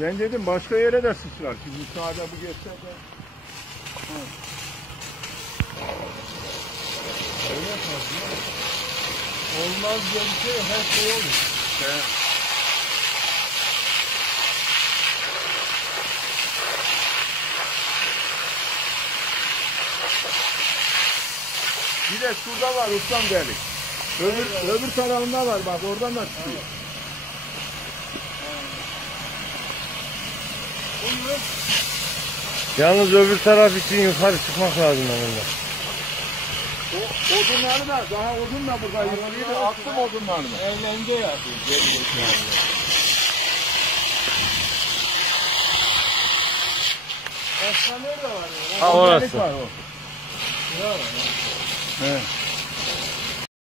Ben dedim başka yere de sıçrar. Şimdi müsaade bu geçse de. Öyle fazla. Olmaz diye bir şey, her şey olur. Evet. Bir de şurada var ustam delik. Öbür tarafında var bak, oradan da çıkıyor. Yalnız öbür taraf için yukarı çıkmak lazım onunla. O odunları da, daha odun da burada yukarıya attım odunlarını. Evlence yapıyor. Başka nerede var ya? Ha orası. Var o. Ya. Evet.